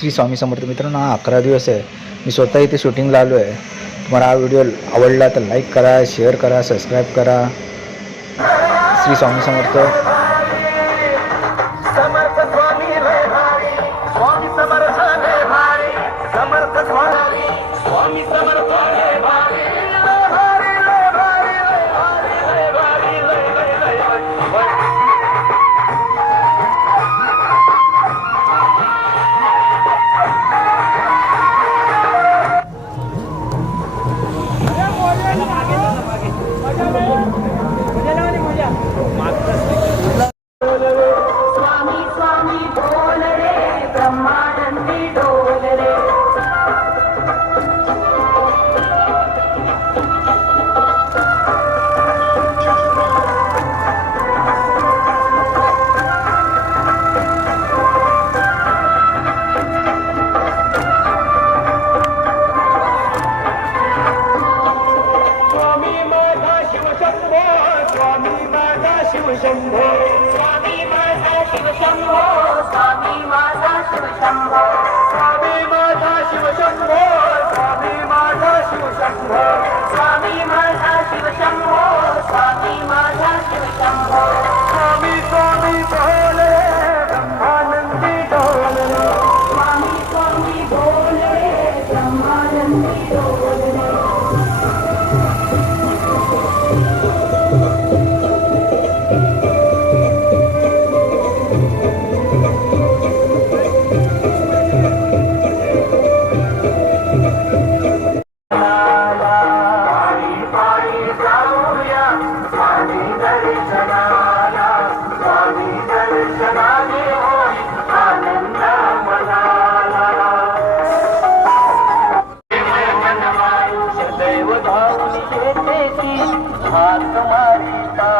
श्री स्वामी समर्थ. मित्रांनो, हा 11 दिवस आहे. मी स्वतः इथे शूटिंगला आलो आहे. तुम्हाला हा व्हिडिओ आवडला तर लाईक करा, शेअर करा, सबस्क्राईब करा. श्री स्वामी समर्थ. समर्थ स्वामी लय भारी, स्वामी समर्थ लय भारी, समर्थ स्वामी, स्वामी समर्थ लय भारी, लय भारी, लय भारी, लय भारी, लय भारी, लय लय लय भारी. स्वामी स्वामी बोल रे, ब्रह्मानंदी डोल रे. स्वामी माझा शिवशंभो, स्वामी माझा शिवशंभो, स्वामी माझा शिवशंभो, स्वामी माझा शिवशंभो, स्वामी माझा शिवशंभो, स्वामी माझा शिवशंभो, स्वामी माझा शिवशंभो, स्वामी माझा शिवशंभो. स्वामी स्वामी बोल रे, ब्रह्मानंदी डोल रे. स्वामी स्वामी बोल रे, ब्रह्मानंदी डोल रे. हात मारिता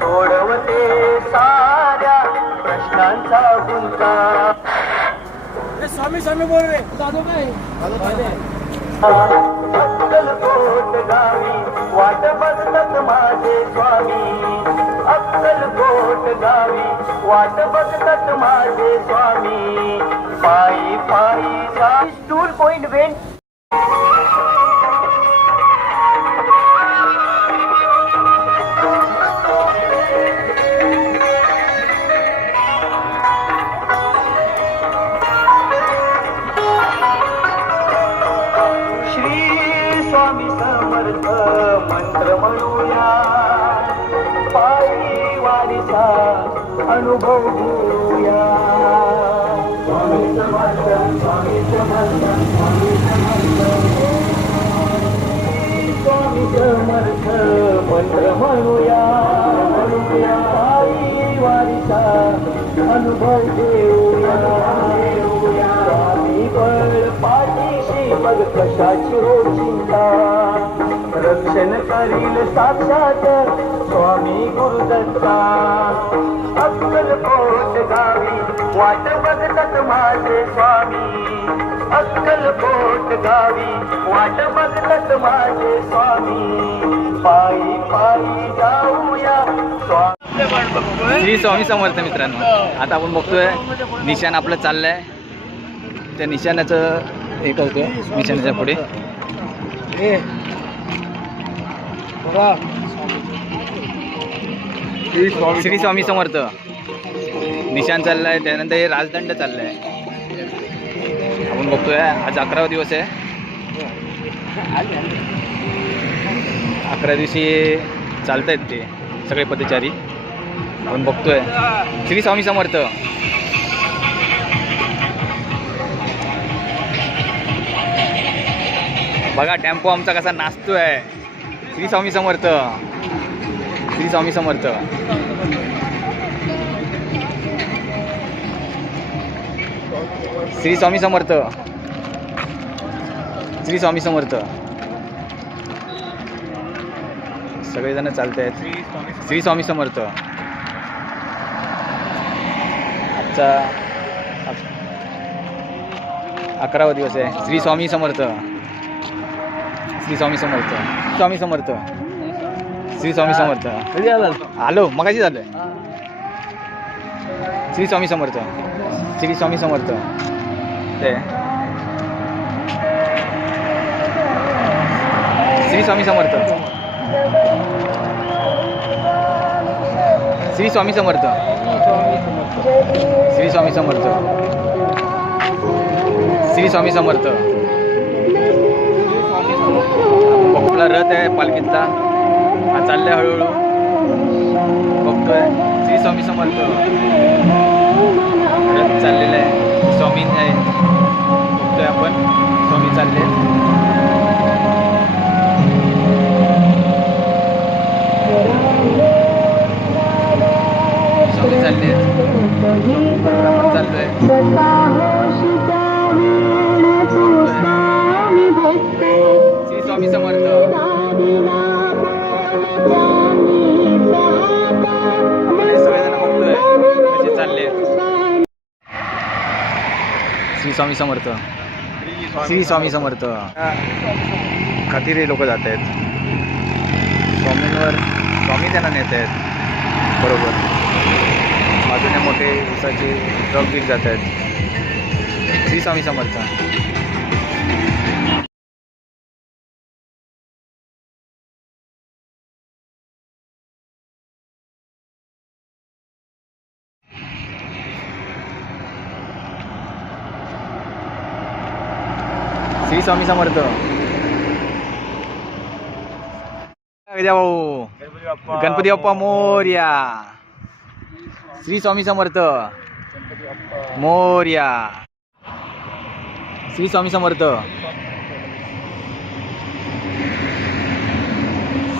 सोडवते साऱ्या प्रश्नांचा गुंता. स्वामी स्वामी बोल रे दादू काय अक्कलकोट गावी वाट बघतात माझे स्वामी, अक्कलकोट गावी वाट बघतात माझे स्वामी. पायी पायी जा tour point Wien. Swami Samarth मंत्र म्हणूया, पायी वारीचा अनुभव घेऊया. स्वामी समर्थ, स्वामी समर्थ, स्वामी समर्थ, स्वामी समर्थ मंत्र म्हणूया, पायी वारीचा अनुभव घेऊया. स्वामी बळ पाठीशी बघ कशाची हो चिंता, रक्षण करील साक्षात स्वामी गुरुदत्ता. अक्कलकोट गावी वाट बघतात माझे स्वामी, अक्कलकोट गावी वाट बघतात माझे स्वामी. पायी पायी जाऊया स्वामी. श्री स्वामी समर्थ. मित्रांनो, आता आपण बघतोय निशाण आपलं चाललंय. त्या निशाणाचं हे करतोय, निशाणाच्या पुढे श्री स्वामी समर्थ निशाण चाललंय. त्यानंतर हे राजदंड चाललंय. आपण बघतोय आज 11वा दिवस आहे. 11 दिवशी चालतायत ते सगळे पदचारी. आपण बघतोय श्री स्वामी समर्थ. बघा टेम्पो आमचा कसा नाचतोय. श्री स्वामी समर्थ, श्री स्वामी समर्थ. श्री स्वामी समर्थ, श्री स्वामी समर्थ. सगळेजण चालत आहेत. श्री स्वामी समर्थ. आजचा 11वा दिवस आहे. श्री स्वामी समर्थ, श्री स्वामी समर्थ, स्वामी समर्थ, श्री स्वामी समर्थ. आलो मगाशी झालं. श्री स्वामी समर्थ, श्री स्वामी समर्थ. वाटतंय. श्री स्वामी समर्थ. श्री स्वामी समर्थ. श्री स्वामी समर्थ. श्री स्वामी समर्थ. आपला रथ आहे पालखीतला, हा चाललाय हळूहळू, बघतोय. श्री स्वामी समर्थ. रथ चाललेला आहे, स्वामी आहे, बघतोय आपण. स्वामी चालले, स्वामी चालले, आपण चाललोय. श्री स्वामी समर्थ. सगळेजण बघतोय कसे चालले. श्री स्वामी समर्थ. श्री स्वामी समर्थ. खातीर लोक जात आहेत स्वामींवर, स्वामी त्यांना नेत आहेत बरोबर. बाजूने मोठे ऊसाचे ट्रक बिक जात आहेत. श्री स्वामी समर्थ. श्री स्वामी समर्थ. भाऊ गणपती बाप्पा मोरया. श्री स्वामी समर्थ मोरया. श्री स्वामी समर्थ.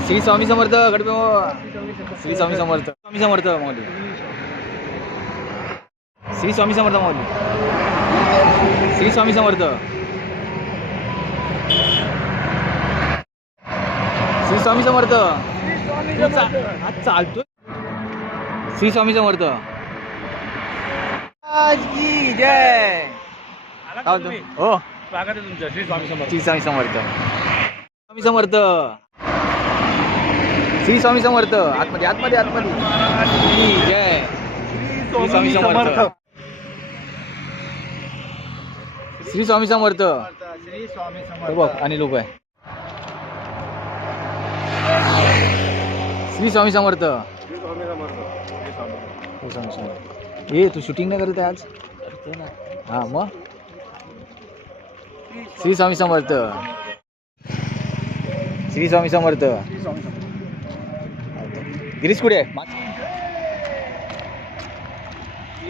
श्री स्वामी समर्थ गणपती. श्री स्वामी समर्थ. स्वामी समर्थ माऊली. श्री स्वामी समर्थ माऊली. श्री स्वामी समर्थ. श्री स्वामी समर्थ. आज चालतो. श्री स्वामी समर्थ. की जय. हो स्वागत आहे तुमचं. श्री स्वामी समर्थ. श्री स्वामी समर्थ. स्वामी समर्थ. श्री स्वामी समर्थ. आतमध्ये आतमध्ये आतमध्ये. की जय. श्री स्वामी समर्थ. श्री स्वामी समर्थ. श्री स्वामी बघ आणि लोक आहे. श्री स्वामी समर्थ. ये तू शूटिंग नाही करत आहे आज? हां मग. श्री स्वामी समर्थ. श्री स्वामी समर्थ. गिरीश कुठे आहे?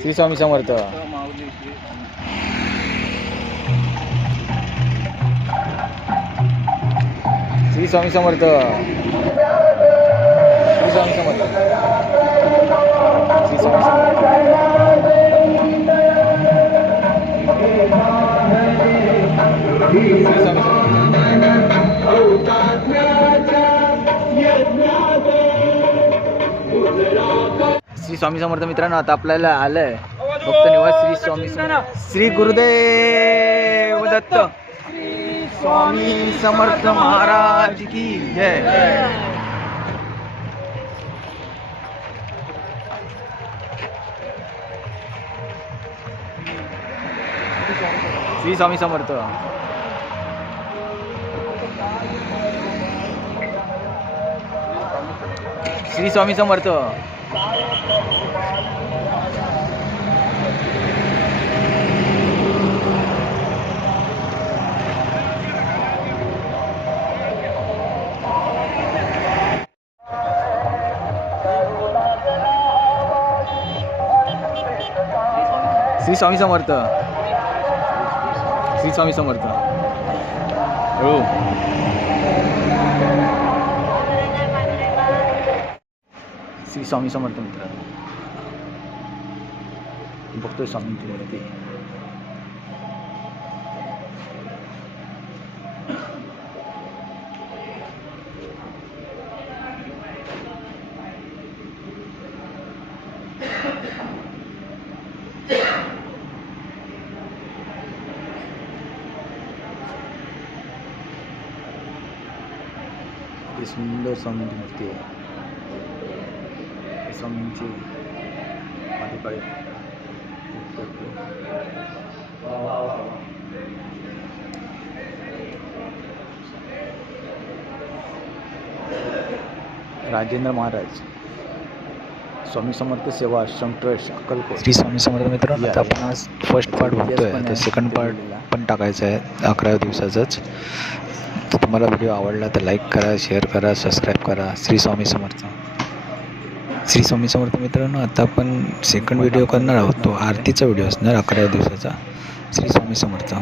श्री स्वामी समर्थ. श्री स्वामी समर्थ. श्री स्वामी समर्थ. श्री स्वामी समर्थ. श्री स्वामी समर्थ. श्री स्वामी समर्थ मित्रांनो, आता आपल्याला आलंय भक्त निवास श्री स्वामी समर्थ. श्री गुरुदेव दत्त. स्वामी समर्थ महाराज की जय. श्री स्वामी समर्थ. श्री स्वामी समर्थ. श्री स्वामी समर्थ. श्री स्वामी समर्थ. हो श्री स्वामी समर्थ मित्रांनो, बघतोय स्वामींची मूर्ती. सुंदर स्वामींची मूर्ती आहे. स्वामींची पाठीपाय राजेंद्र महाराज स्वामी समर्थ सेवा आश्रम ट्रस्ट अक्कलकोट. श्री स्वामी समर्थ मित्रांनो, आता आपण आज फर्स्ट पार्ट बघतोय, आता सेकंड पार्ट पण टाकायचा आहे 11 दिवसाचाच. तर तुम्हाला व्हिडिओ आवडला तर लाईक करा, शेअर करा, सबस्क्राईब करा. श्री स्वामी समर्थ. श्री स्वामी समर्थ मित्रांनो, आता आपण सेकंड व्हिडिओ करणार आहोत, तो आरतीचा व्हिडिओ असणार 11 दिवसाचा. श्री स्वामी समर्थ.